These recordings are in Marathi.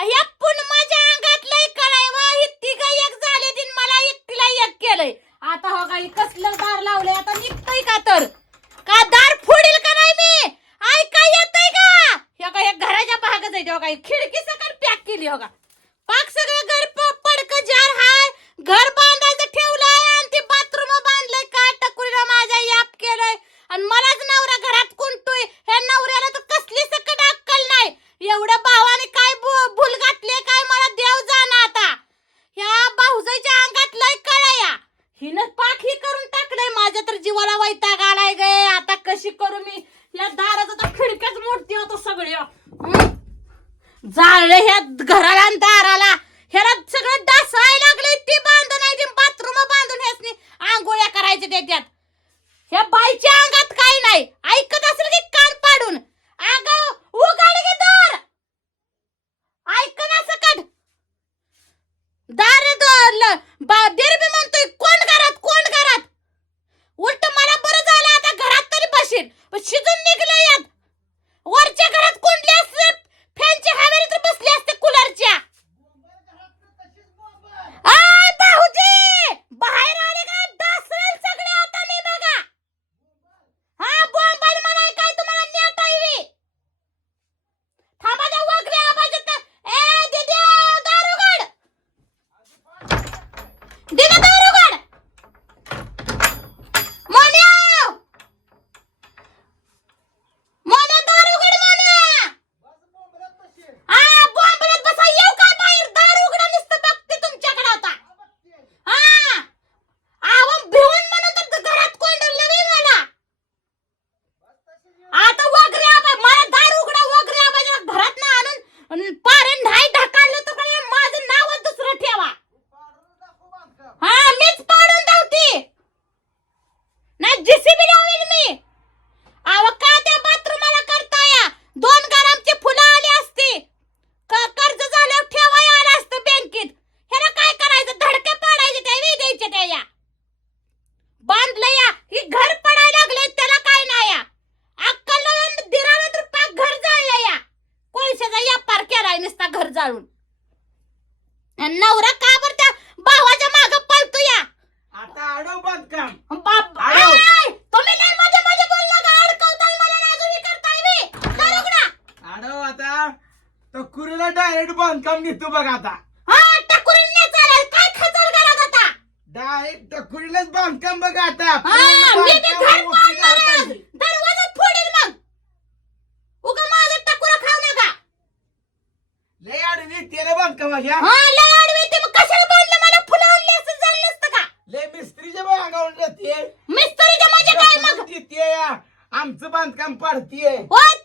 Ayak ह्या बाईच्या अंगात काही नाही. ऐकत असेल की कान पाडून. अग उघड की दार. ऐक ना सकट दार दीर बी म्हणतोय कोण घरात कोण घरात? उलट मला बरं झालं आता घरात तरी बसेल पण शिजून निघलं यात. बांधकाम. बाप तुम्ही लय मजे मजे बोलला का? अडकवताय मला नाजुरी करताय बे. जा रोकडा. आता तर कुरीला डायरेक्ट बांधकाम घेतो बघ आता. डायरेक्ट टकुरीलाच बांधकाम बघ आता. What?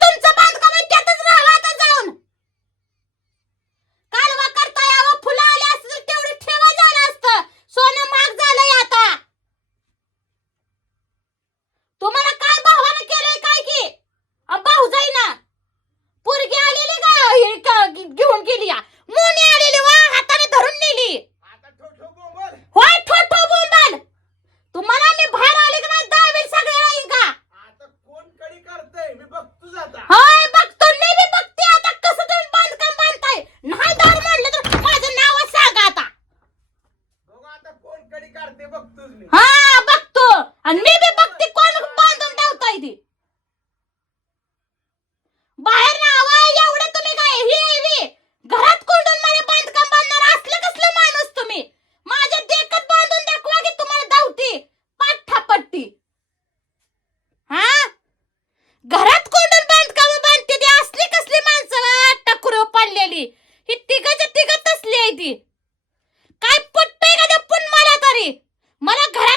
मला घरात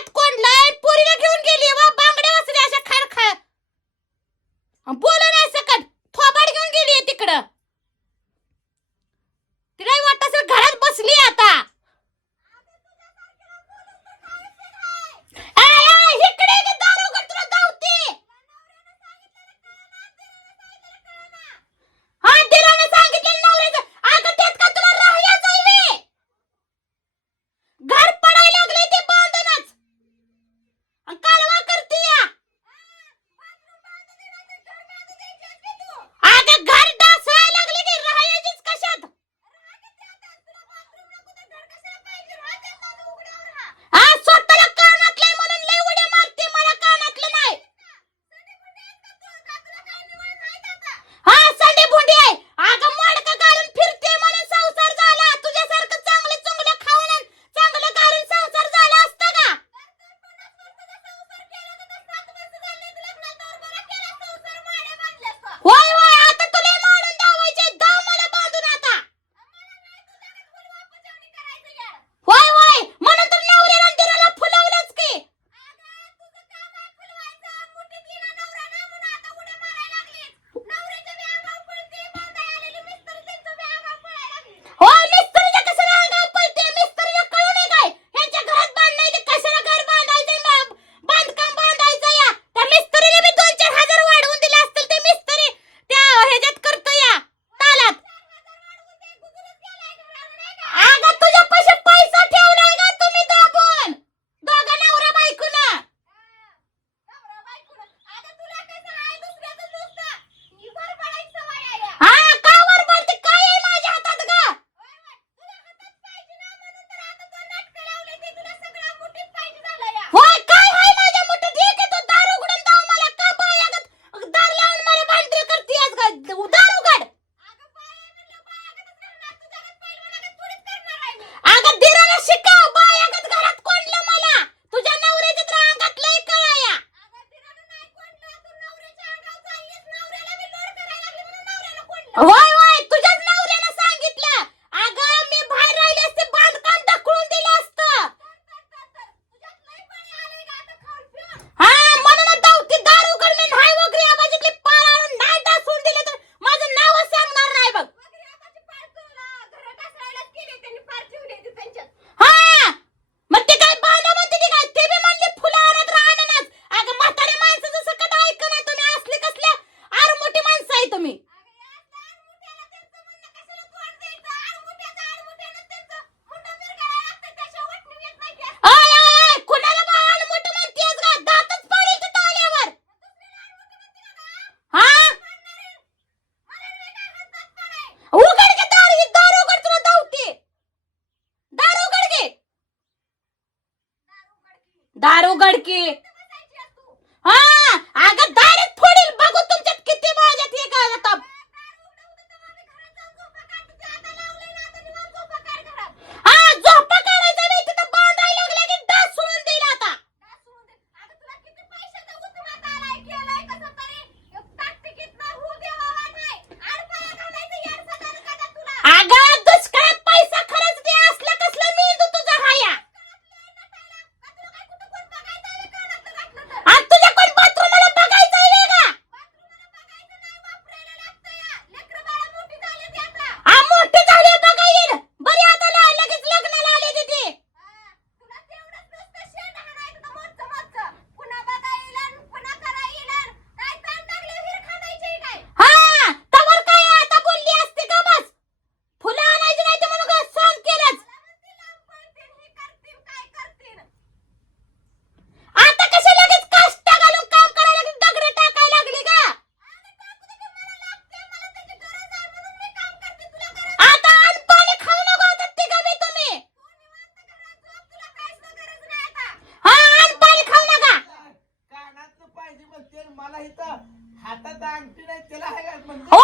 What? दारू गडकी. हा अगं Hỏi.